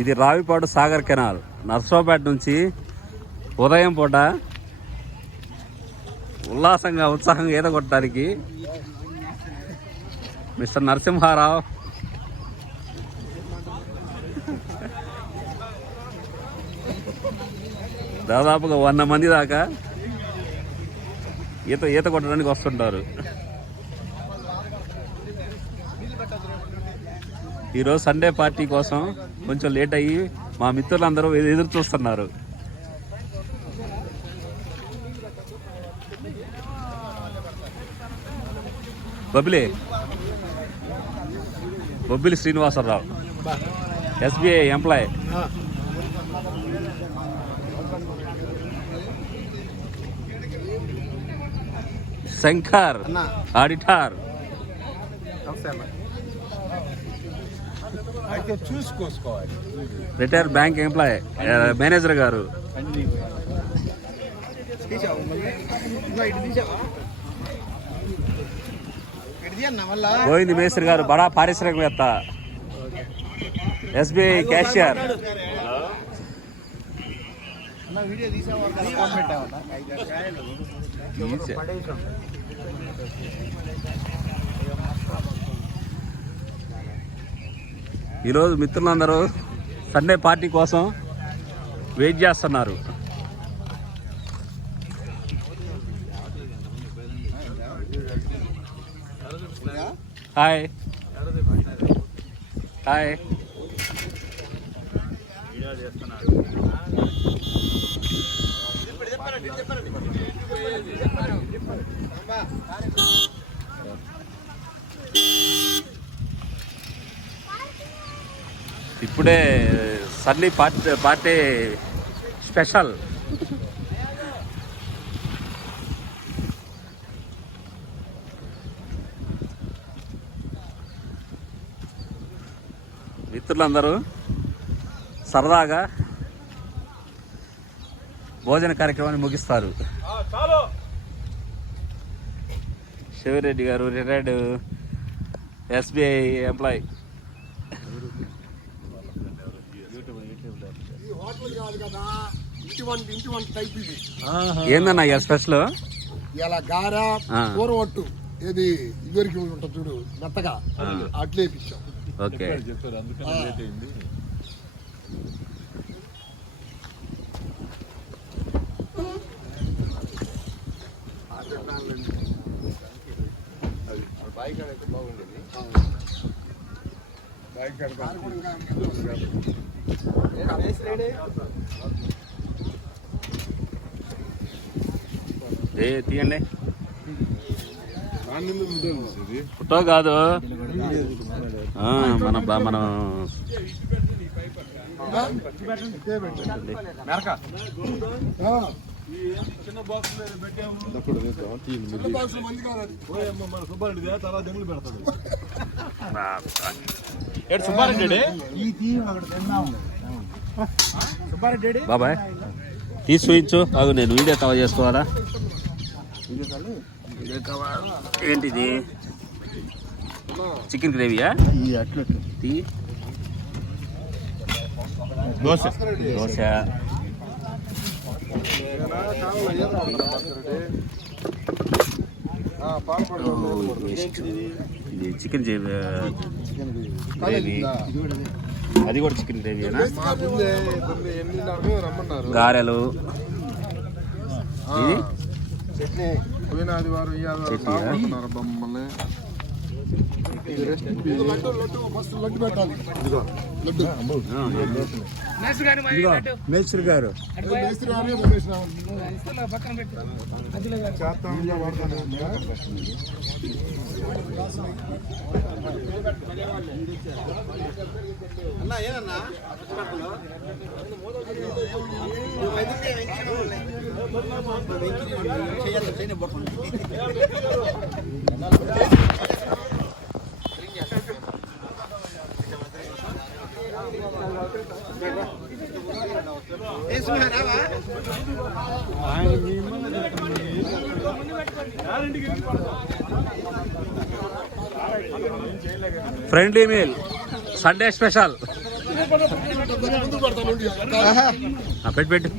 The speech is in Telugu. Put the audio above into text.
ఇది రావిపాడు సాగర్ కెనాల్. నర్సరావుపేట నుంచి ఉదయం పూట ఉల్లాసంగా ఉత్సాహంగా ఈత కొట్టడానికి మిస్టర్ నరసింహారావు దాదాపుగా 100 మంది దాకా ఈత కొట్టడానికి వస్తుంటారు. ఈరోజు సండే పార్టీ కోసం కొంచెం లేట్ అయ్యి మా మిత్రులందరూ ఎదురు చూస్తున్నారు. Bobbili Srinivasarao, SBI employ. Shankar auditor, retire bank employ, manager గారు. గోవింద్ మేస్త్రి గారు, బడా పారిశ్రామికవేత్త, SBI క్యాషియర్. ఈరోజు మిత్రులందరూ సండే పార్టీ కోసం వెయిట్ చేస్తున్నారు. Hi hi. ఇప్పుడే సన్నీ పార్టీ స్పెషల్. మిత్రులందరూ సరదాగా భోజన కార్యక్రమాన్ని ముగిస్తారు. శివరెడ్డి గారు, రిటైర్డ్ SBI ఎంప్లాయ్. ఏందన్నా ఇక స్పెషల్? ఇలా గార కూర ఒట్టు ఏది ఇదివరకు ఉంటుంది చూడు మెత్తగా, అట్లే ఇప్పించాం. ఓకే. తీయండి. ఫోటో కాదు, మనం బాబాయ్ తీసి చూయించు. అవి నేను వీడియో కవర్ చేసుకోవాలా? ఏంటిది? చికెన్ గ్రేవీయా? దోశ. ఇది చికెన్ గ్రేవీ. అది కూడా చికెన్ గ్రేవీనా? గారెలు, ఇది చట్నీ. మేస్త్రి గారు అన్నా ఏనన్నా ఫ్రెండ్లీ మీల్ సండే స్పెషల్. ముందు పెడతాను ఉండి. పెట్టు పెట్టు.